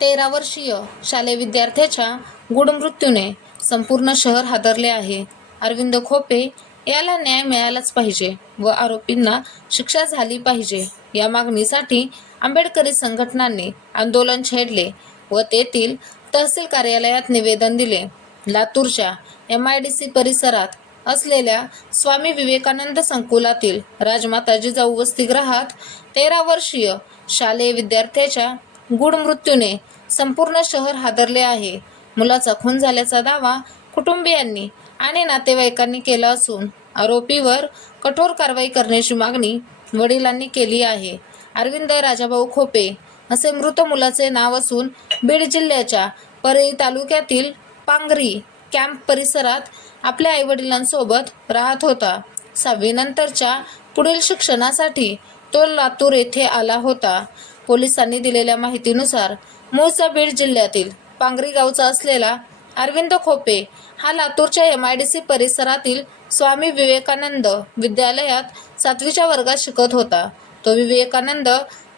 तेरा वर्षीय शालेय विद्यार्थ्याच्या गुड मृत्यूने संपूर्ण शहर हादरले आहे. अरविंद खोपे याला न्याय मिळालाच पाहिजे व आरोपींना शिक्षा झाली पाहिजे या मागणीसाठी आंबेडकरी संघटनांनी आंदोलन छेडले व तेथील तहसील कार्यालयात निवेदन दिले. लातूरच्या एम आय डी सी परिसरात असलेल्या स्वामी विवेकानंद संकुलातील राजमाता जिजाऊ वसतिगृहात तेरा वर्षीय शालेय विद्यार्थ्याच्या गुड मृत्यूने संपूर्ण शहर हादरले आहे. मुलाचा खून झाल्याचा दावा कुटुंबियांनी आणि नातेवाईकांनी केला असून आरोपीवर कठोर कारवाई करण्याची मागणी वडिलांनी केली आहे. अरविंद राजाभाऊ खोपे असे मृत मुलाचे नाव असून बीड जिल्ह्याच्या परळी तालुक्यातील पांगरी कॅम्प परिसरात आपल्या आईवडिलांसोबत राहत होता. सहावीनंतरच्या पुढील शिक्षणासाठी तो लातूर येथे आला होता. पोलिसांनी दिलेल्या माहितीनुसार मूळचा बीड जिल्ह्यातील पांगरी गावचा असलेला अरविंद खोपे हा लातूरच्या एम आय डी सी परिसरातील स्वामी विवेकानंद विद्यालयात सातवीच्या वर्गात शिकत होता. तो विवेकानंद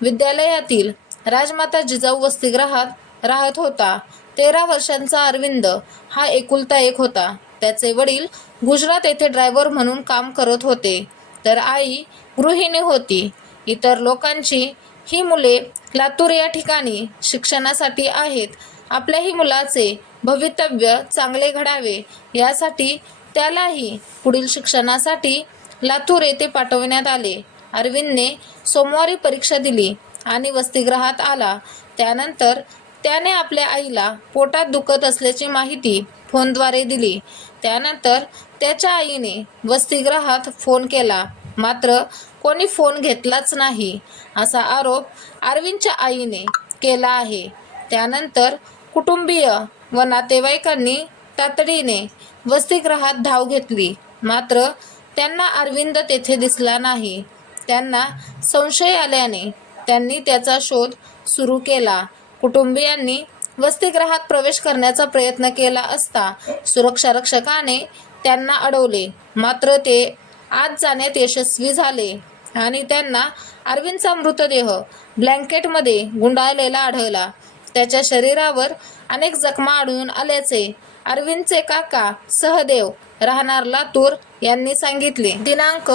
विद्यालयातील राजमाता जिजाऊ वसतिगृहात राहत होता. तेरा वर्षांचा अरविंद हा एकुलता एक होता. त्याचे वडील गुजरात येथे ड्रायव्हर म्हणून काम करत होते. तर आई गृहिणी होती. इतर लोकांची ही मुले लातूर या ठिकाणी शिक्षणासाठी आहेत. आपल्याही मुलाचे भवितव्य चांगले घडावे यासाठी त्यालाही पुढील शिक्षणासाठी लातूर येथे पाठवण्यात आले. अरविंदने सोमवारी परीक्षा दिली आणि वसतिगृहात आला. त्यानंतर त्याने आपल्या आईला पोटात दुखत असल्याची माहिती फोनद्वारे दिली. त्यानंतर त्याच्या आईने वसतिगृहात फोन केला. मात्र कोणी फोन घेतलाच नाही असा आरोप अरविंदच्या आईने केला आहे. त्यानंतर कुटुंबीय व नातेवाईकांनी तातडीने वसतिगृहात धाव घेतली. मात्र त्यांना अरविंद तेथे दिसला नाही. त्यांना संशय आल्याने त्यांनी त्याचा शोध सुरू केला. कुटुंबियांनी वसतिगृहात प्रवेश करण्याचा प्रयत्न केला असता सुरक्षा रक्षकाने त्यांना अडवले. मात्र ते आत जाण्यात यशस्वी झाले आणि त्यांना अरविंदचा मृतदेह ब्लँकेटमध्ये गुंडाळलेला आढळला. त्याच्या शरीरावर अनेक जखमा आढळून आल्याचे अरविंदचे काका सहदेव राहणार लातूर यांनी सांगितले. दिनांक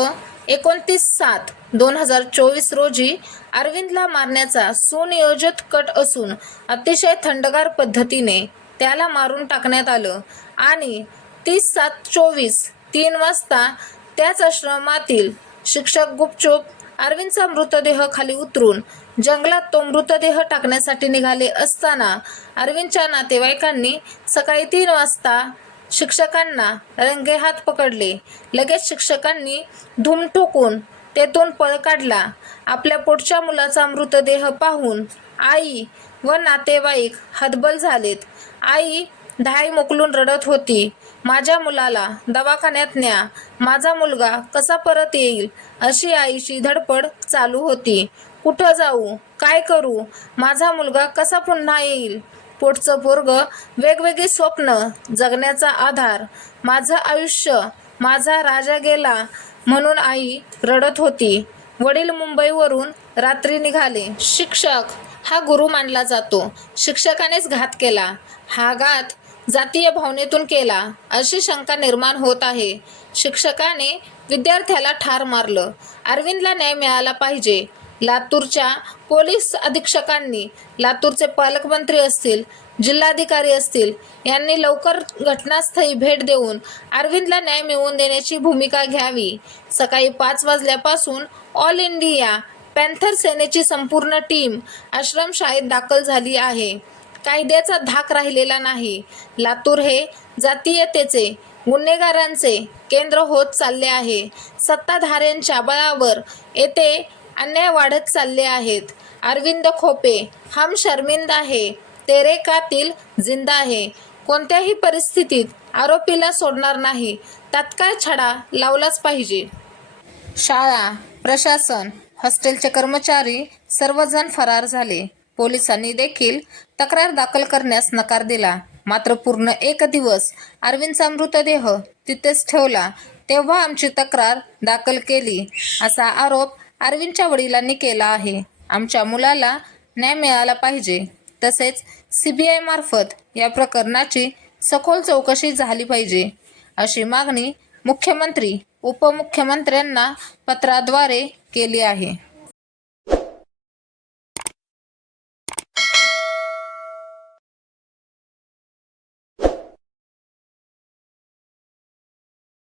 एकोणतीस सात दोन हजार चोवीस रोजी अरविंदला मारण्याचा सुनियोजित कट असून अतिशय थंडगार पद्धतीने त्याला मारून टाकण्यात आलं आणि तीस सात चोवीस तीन वाजता त्याच आश्रमातील शिक्षक गुपचूप अरविंदचा मृतदेह खाली उतरून जंगलात तो मृतदेह टाकण्यासाठी निघाले असताना अरविंदच्या नातेवाईकांनी सकाळी तीन वाजता शिक्षकांना रंगेहात पकडले. लगेच शिक्षकांनी धूम ठोकून तेथून पळ काढला. आपल्या पोटच्या मुलाचा मृतदेह पाहून आई व नातेवाईक हतबल झालेत. आई धाय मोकलून रडत होती. माझ्या मुलाला दवाखान्यात न्या. माझा मुलगा कसा परत येईल? अशी आईची धडपड चालू होती. कुठं जाऊ? काय करू? माझा मुलगा कसा पुन्हा येईल? पोटचं पोरग वेगवेगळी स्वप्न जगण्याचा आधार. माझं आयुष्य माझा राजा गेला म्हणून आई रडत होती. वडील मुंबईवरून रात्री निघाले. शिक्षक हा गुरु मानला जातो. शिक्षकानेच घात केला. हा घात जातीय भावनेतून केला अशी शंका निर्माण होत आहे. शिक्षकाने विद्यार्थ्याला ठार मारलं. अरविंदला न्याय मिळाला पाहिजे. लातूरच्या पोलीस अधीक्षकांनी लातूरचे पालकमंत्री असतील जिल्हाधिकारी असतील यांनी लवकर घटनास्थळी भेट देऊन अरविंदला न्याय मिळवून देण्याची भूमिका घ्यावी. सकाळी पाच वाजल्यापासून ऑल इंडिया पॅन्थर सेनेची संपूर्ण टीम आश्रमशाळेत दाखल झाली आहे. कायद्याचा धाक राहिलेला नाही. लातूर हे जातीयतेचे गुन्हेगारांचे केंद्र होत चालले आहे. सत्ताधाऱ्यांच्या बळावर येथे अन्याय वाढत चालले आहेत. अरविंद खोपे हम शर्मिंदा आहे तेरे कातील जिंदा आहे कोणत्याही परिस्थितीत आरोपीला सोडणार नाही. तात्काळ छडा लावलाच पाहिजे. शाळा प्रशासन हॉस्टेलचे कर्मचारी सर्वजण फरार झाले. पोलिसांनी देखील तक्रार दाखल करण्यास नकार दिला. मात्र पूर्ण एक दिवस अरविंदचा मृतदेह तिथेच ठेवला तेव्हा आमची तक्रार दाखल केली असा आरोप अरविंदच्या वडिलांनी केला आहे. आमच्या मुलाला न्याय मिळाला पाहिजे. तसेच सीबीआय मार्फत या प्रकरणाची सखोल चौकशी झाली पाहिजे अशी मागणी मुख्यमंत्री उपमुख्यमंत्र्यांना पत्राद्वारे केली आहे.